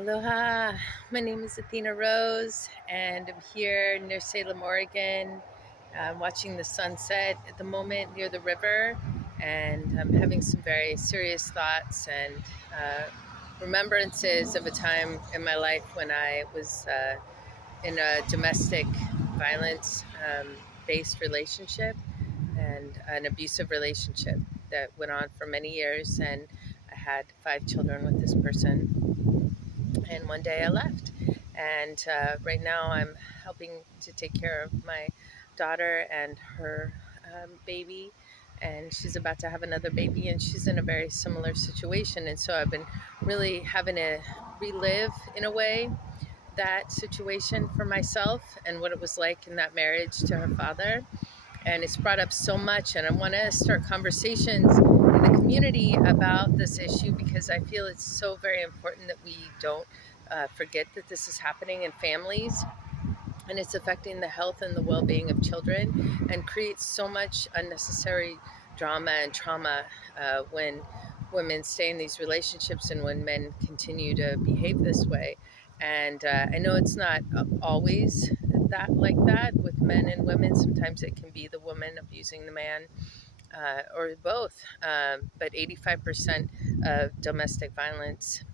Aloha, my name is Athena Rose, and I'm here near Salem, Oregon. I'm watching the sunset at the moment near the river, and I'm having some very serious thoughts and remembrances of a time in my life when I was in a domestic violence based relationship and an abusive relationship that went on for many years, and I had 5 children with this person, and one day I left. And right now I'm helping to take care of my daughter and her baby. And she's about to have another baby, and she's in a very similar situation. And so I've been really having to relive, in a way, that situation for myself and what it was like in that marriage to her father. And it's brought up so much, and I want to start conversations in the community about this issue because I feel it's so very important that we don't forget that this is happening in families, and it's affecting the health and the well-being of children, and creates so much unnecessary drama and trauma when women stay in these relationships and when men continue to behave this way. And I know it's not always like that with men and women. Sometimes it can be the woman abusing the man, or both. But 85% of domestic violence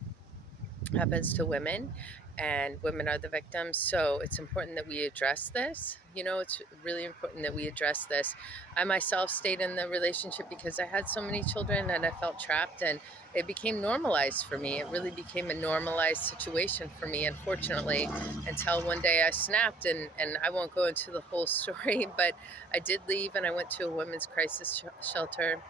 happens to women, and women are the victims. So it's important that we address this. It's really important that we address this. I myself stayed in the relationship because I had so many children and I felt trapped, and it became normalized for me. It really became a normalized situation for me, unfortunately, until one day I snapped. And I won't go into the whole story, but I did leave and I went to a women's crisis shelter,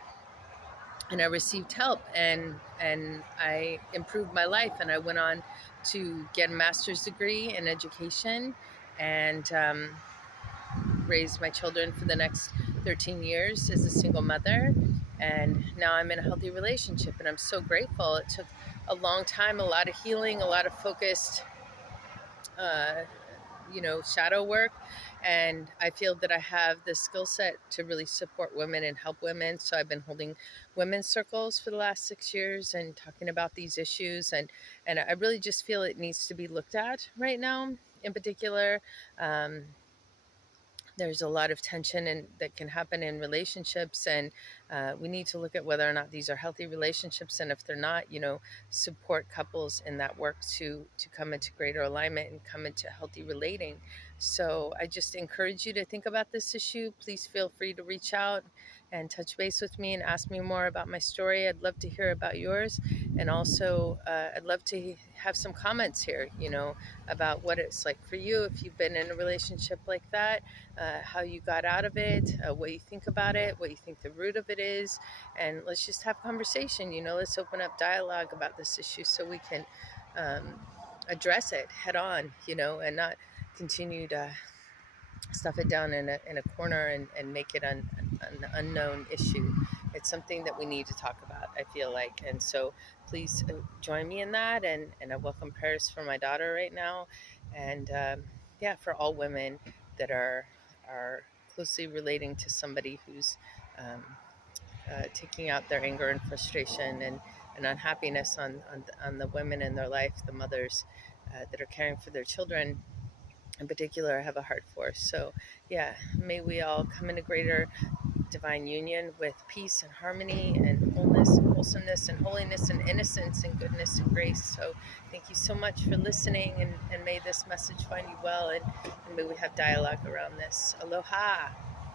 and I received help, and I improved my life, and I went on to get a master's degree in education, and raised my children for the next 13 years as a single mother. And now I'm in a healthy relationship, and I'm so grateful. It took a long time, a lot of healing, a lot of focused uh, shadow work. And I feel that I have the skill set to really support women and help women. So I've been holding women's circles for the last 6 years and talking about these issues. And I really just feel it needs to be looked at right now. In particular, there's a lot of tension that can happen in relationships, and we need to look at whether or not these are healthy relationships, and if they're not, support couples in that work to come into greater alignment and come into healthy relating. So I just encourage you to think about this issue. Please feel free to reach out and touch base with me and ask me more about my story. I'd love to hear about yours, and also I'd love to have some comments here, about what it's like for you if you've been in a relationship like that, how you got out of it, what you think about it, what you think the root of it is, and let's just have conversation. Let's open up dialogue about this issue so we can address it head on, and not continue to stuff it down in a corner and make it an unknown issue. It's something that we need to talk about, I feel like. And so please join me in that. And I welcome prayers for my daughter right now. And for all women that are closely relating to somebody who's taking out their anger and frustration and unhappiness on the women in their life, the mothers that are caring for their children in particular, I have a heart for. So may we all come into greater divine union with peace and harmony and wholeness and wholesomeness and holiness and innocence and goodness and grace. So thank you so much for listening, and may this message find you well, and may we have dialogue around this. Aloha.